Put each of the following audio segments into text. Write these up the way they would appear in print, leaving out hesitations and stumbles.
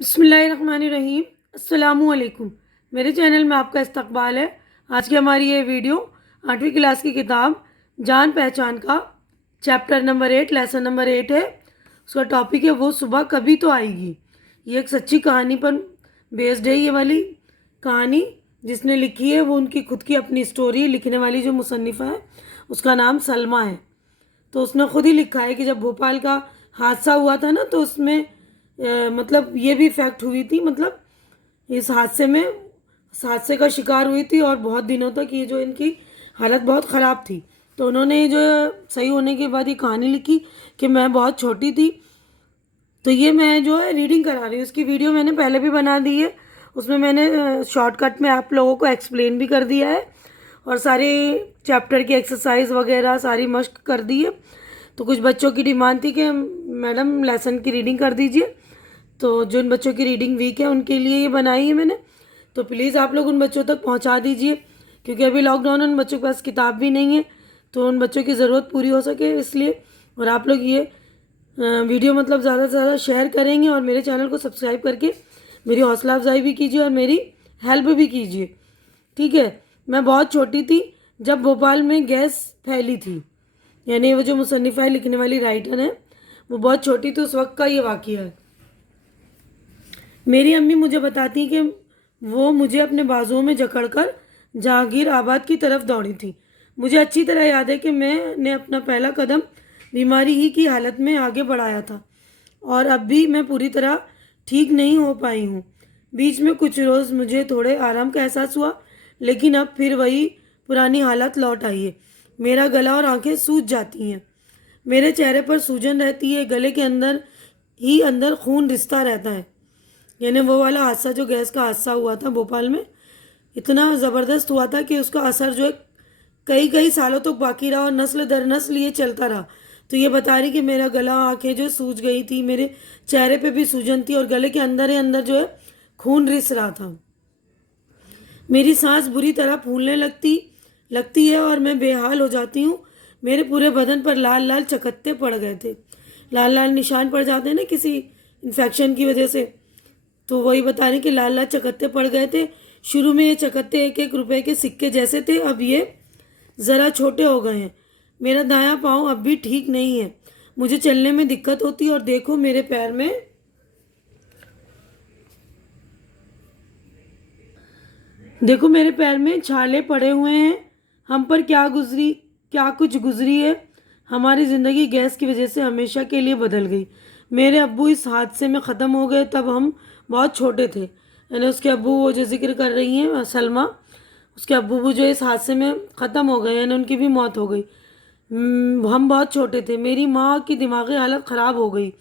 बिस्मिल्लाहिर्रहमानिर्रहीम। अस्सलामुअलैकुम। मेरे चैनल में आपका इस्तकबाल है। आज की हमारी ये वीडियो 8वीं क्लास की किताब जान पहचान का चैप्टर नंबर 8 लेसन नंबर 8 है। उसका टॉपिक है वो सुबह कभी तो आएगी। ये एक सच्ची कहानी पर बेस्ड है। ये वाली कहानी जिसने लिखी है वो उनकी खुद की अपनी स्टोरी लिखने वाली जो मुसन्निफ़ा है उसका नाम सलमा है। तो उसने खुद ही लिखा है कि जब भोपाल का हादसा हुआ था ना तो उसमें मतलब ये भी फैक्ट हुई थी, मतलब इस हादसे का शिकार हुई थी और बहुत दिनों तक ये जो इनकी हालत बहुत ख़राब थी। तो उन्होंने ये जो सही होने के बाद ये कहानी लिखी कि मैं बहुत छोटी थी। तो ये मैं जो है रीडिंग करा रही हूँ। इसकी वीडियो मैंने पहले भी बना दी है। उसमें मैंने शॉर्टकट में आप लोगों को एक्सप्लेन भी कर दिया है और सारे चैप्टर की एक्सरसाइज वगैरह सारी मश्क कर दी है। तो कुछ बच्चों की डिमांड थी कि मैडम लेसन की रीडिंग कर दीजिए। तो जिन बच्चों की रीडिंग वीक है उनके लिए ये बनाई है मैंने। तो प्लीज़ आप लोग उन बच्चों तक पहुंचा दीजिए, क्योंकि अभी लॉकडाउन है, उन बच्चों के पास किताब भी नहीं है। तो उन बच्चों की ज़रूरत पूरी हो सके इसलिए। और आप लोग ये वीडियो मतलब ज़्यादा से ज़्यादा शेयर करेंगे और मेरे चैनल को सब्सक्राइब करके मेरी हौसला अफजाई भी कीजिए और मेरी हेल्प भी कीजिए, ठीक है। मैं बहुत छोटी थी जब भोपाल में गैस फैली थी, यानी वो जो मुसन्निफ़ा है लिखने वाली राइटर है वो बहुत छोटी थी उस वक्त का ये वाक़या है। मेरी अम्मी मुझे बताती कि वो मुझे अपने बाजुओं में जकड़कर जहांगीर आबाद की तरफ दौड़ी थी। मुझे अच्छी तरह याद है कि मैंने अपना पहला कदम बीमारी ही की हालत में आगे बढ़ाया था और अब भी मैं पूरी तरह ठीक नहीं हो पाई हूँ। बीच में कुछ रोज़ मुझे थोड़े आराम का एहसास हुआ, लेकिन अब फिर वही पुरानी हालत लौट आई है। मेरा गला और आंखें सूज जाती हैं, मेरे चेहरे पर सूजन रहती है, गले के अंदर ही अंदर खून रिसता रहता है। यानी वो वाला हादसा जो गैस का हादसा हुआ था भोपाल में इतना ज़बरदस्त हुआ था कि उसका असर जो है कई कई सालों तक बाकी रहा और नस्ल दर नस्ल ये चलता रहा। तो ये बता रही कि मेरा गला आंखें जो सूज गई थी, मेरे चेहरे पे भी सूजन थी और गले के अंदर ही अंदर जो है खून रिस रहा था। मेरी सांस बुरी तरह फूलने लगती लगती है और मैं बेहाल हो जाती हूँ। मेरे पूरे बदन पर लाल लाल चकत्ते पड़ गए थे। लाल लाल निशान पड़ जाते हैं ना किसी इन्फेक्शन की वजह से, तो वही बता रहे कि लाल लाल चकत्ते पड़ गए थे। शुरू में ये चकत्ते 1-1 रुपए के सिक्के जैसे थे, अब ये ज़रा छोटे हो गए हैं। मेरा दायां पाँव अब भी ठीक नहीं है, मुझे चलने में दिक्कत होती है और देखो मेरे पैर में छाले पड़े हुए हैं। हम पर क्या कुछ गुजरी है। हमारी ज़िंदगी गैस की वजह से हमेशा के लिए बदल गई। मेरे अब्बू इस हादसे में ख़त्म हो गए, तब हम बहुत छोटे थे। यानी उसके अब्बू वो जो जिक्र कर रही हैं सलमा, उसके अब्बू जो इस हादसे में ख़त्म हो गए, यानी उनकी भी मौत हो गई। हम बहुत छोटे थे। मेरी माँ की दिमागी हालत ख़राब हो गई।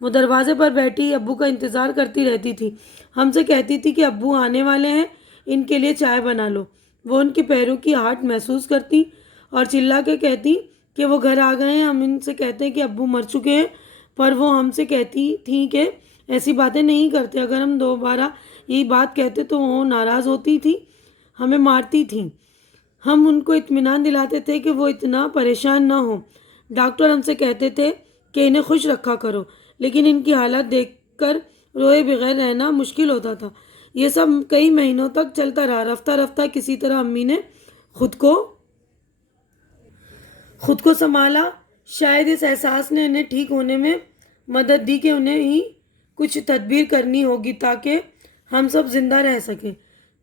वो दरवाजे पर बैठी अब्बू का इंतज़ार करती रहती थी। हमसे कहती थी कि अब्बू आने वाले हैं, इनके लिए चाय बना लो। वो उनके पैरों की आहट महसूस करती और चिल्ला के कहती कि वो घर आ गए हैं। हम इनसे कहते हैं कि अब्बू मर चुके हैं, पर वो हमसे कहती थी कि ऐसी बातें नहीं करते। अगर हम दोबारा यही बात कहते तो वो नाराज़ होती थी, हमें मारती थी। हम उनको इत्मीनान दिलाते थे कि वो इतना परेशान ना हो। डॉक्टर हमसे कहते थे कि इन्हें खुश रखा करो, लेकिन इनकी हालत देखकर रोए बगैर रहना मुश्किल होता था। ये सब कई महीनों तक चलता रहा। रफ्ता रफ्ता किसी तरह अम्मी ने खुद को खुद को संभाला। शायद इस एहसास ने इन्हें ठीक होने में मदद दी कि उन्हें ही कुछ तदबीर करनी होगी ताकि हम सब जिंदा रह सकें।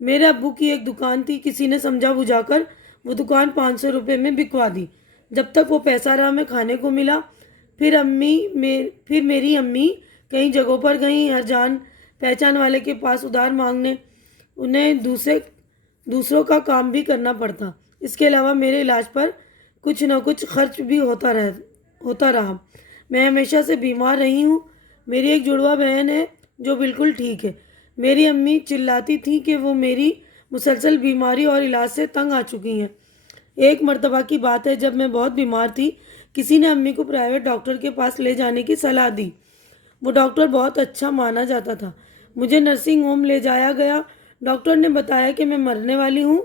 मेरे अब्बू की एक दुकान थी, किसी ने समझा बुझाकर वो दुकान 500 रुपये में बिकवा दी। जब तक वो पैसा रहा हमें खाने को मिला। फिर मेरी अम्मी कई जगहों पर गई, हर जान पहचान वाले के पास उधार मांगने। उन्हें दूसरों का काम भी करना पड़ता। इसके अलावा मेरे इलाज पर कुछ न कुछ खर्च भी होता रहा। मैं हमेशा से बीमार रही हूँ। मेरी एक जुड़वा बहन है जो बिल्कुल ठीक है। मेरी अम्मी चिल्लाती थी कि वो मेरी मुसलसल बीमारी और इलाज से तंग आ चुकी हैं। एक मर्तबा की बात है, जब मैं बहुत बीमार थी, किसी ने अम्मी को प्राइवेट डॉक्टर के पास ले जाने की सलाह दी। वो डॉक्टर बहुत अच्छा माना जाता था। मुझे नर्सिंग होम ले जाया गया। डॉक्टर ने बताया कि मैं मरने वाली हूँ।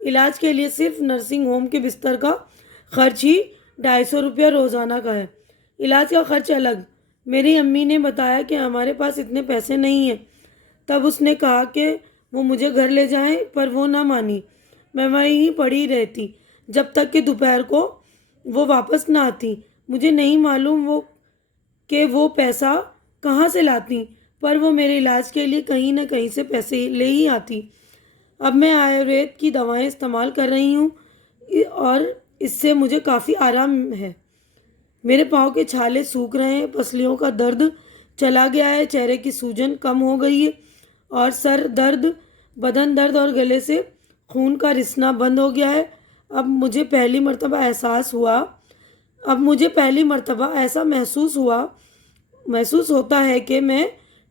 इलाज के लिए सिर्फ नर्सिंग होम के बिस्तर का खर्च ही 250 रुपया रोज़ाना का है। इलाज का खर्च अलग, मेरी अम्मी ने बताया कि हमारे पास इतने पैसे नहीं हैं। तब उसने कहा कि वो मुझे घर ले जाएं, पर वो ना मानी। मैं वहीं पड़ी रहती जब तक कि दोपहर को वो वापस ना आती। मुझे नहीं मालूम वो पैसा कहाँ से लाती, पर वो मेरे इलाज के लिए कहीं ना कहीं से पैसे ले ही आती। अब मैं आयुर्वेद की दवाएं इस्तेमाल कर रही हूँ और इससे मुझे काफ़ी आराम है। मेरे पाँव के छाले सूख रहे हैं, पसलियों का दर्द चला गया है, चेहरे की सूजन कम हो गई है और सर दर्द, बदन दर्द और गले से खून का रिसना बंद हो गया है। अब मुझे पहली मर्तबा एहसास हुआ अब मुझे पहली मर्तबा ऐसा महसूस होता है कि मैं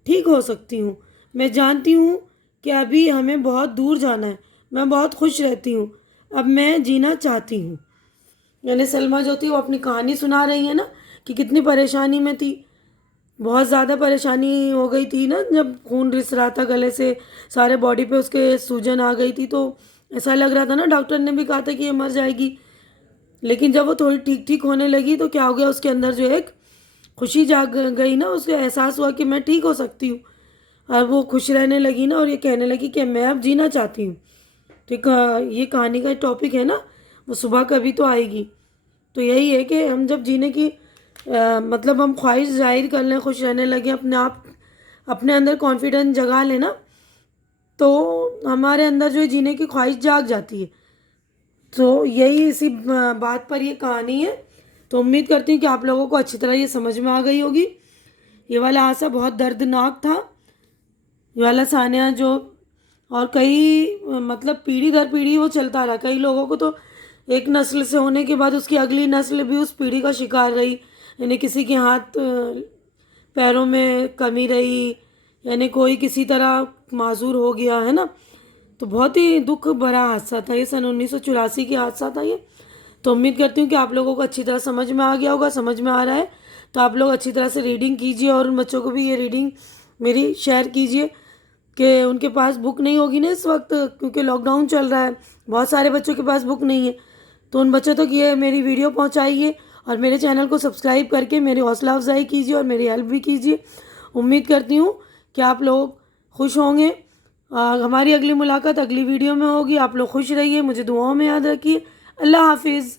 ठीक हो सकती हूँ। मैं जानती हूँ कि अभी हमें बहुत दूर जाना है। मैं बहुत खुश रहती हूँ। अब मैं जीना चाहती हूँ। यानी सलमा जो थी वो अपनी कहानी सुना रही है ना, कि कितनी परेशानी में थी। बहुत ज़्यादा परेशानी हो गई थी ना, जब खून रिस रहा था गले से, सारे बॉडी पे उसके सूजन आ गई थी, तो ऐसा लग रहा था ना, डॉक्टर ने भी कहा था कि ये मर जाएगी। लेकिन जब वो थोड़ी ठीक ठीक होने लगी तो क्या हो गया, उसके अंदर जो एक खुशी जाग गई ना, उसको एहसास हुआ कि मैं ठीक हो सकती हूँ। और वो खुश रहने लगी ना, और ये कहने लगी कि मैं अब जीना चाहती हूँ। तो ये कहानी का टॉपिक है ना, वो सुबह कभी तो आएगी। तो यही है कि हम जब जीने की मतलब हम ख्वाहिश जाहिर कर लें, खुश रहने लगे, अपने अंदर कॉन्फिडेंस जगा लें ना, तो हमारे अंदर जो है जीने की ख्वाहिश जाग जाती है। तो यही इसी बात पर ये कहानी है। तो उम्मीद करती हूँ कि आप लोगों को अच्छी तरह ये समझ में आ गई होगी। ये वाला हादसा बहुत दर्दनाक था। ये वाला सानिया जो, और कई मतलब पीढ़ी दर पीढ़ी वो चलता रहा। कई लोगों को तो एक नस्ल से होने के बाद उसकी अगली नस्ल भी उस पीढ़ी का शिकार रही। यानी किसी के हाथ पैरों में कमी रही, यानी कोई किसी तरह माजूर हो गया, है ना। तो बहुत ही दुख भरा हादसा था ये, सन 1984 की हादसा था ये। तो उम्मीद करती हूँ कि आप लोगों को अच्छी तरह समझ में आ गया होगा। समझ में आ रहा है तो आप लोग अच्छी तरह से रीडिंग कीजिए, और उन बच्चों को भी ये रीडिंग मेरी शेयर कीजिए कि उनके पास बुक नहीं होगी ना इस वक्त, क्योंकि लॉकडाउन चल रहा है, बहुत सारे बच्चों के पास बुक नहीं है। तो उन बच्चों तक ये मेरी वीडियो पहुंचाइए, और मेरे चैनल को सब्सक्राइब करके मेरी हौसला अफजाई कीजिए और मेरी हेल्प भी कीजिए। उम्मीद करती हूँ कि आप लोग खुश होंगे। हमारी अगली मुलाकात अगली वीडियो में होगी। आप लोग खुश रहिए, मुझे दुआओं में याद रखिए। अल्लाह हाफिज़।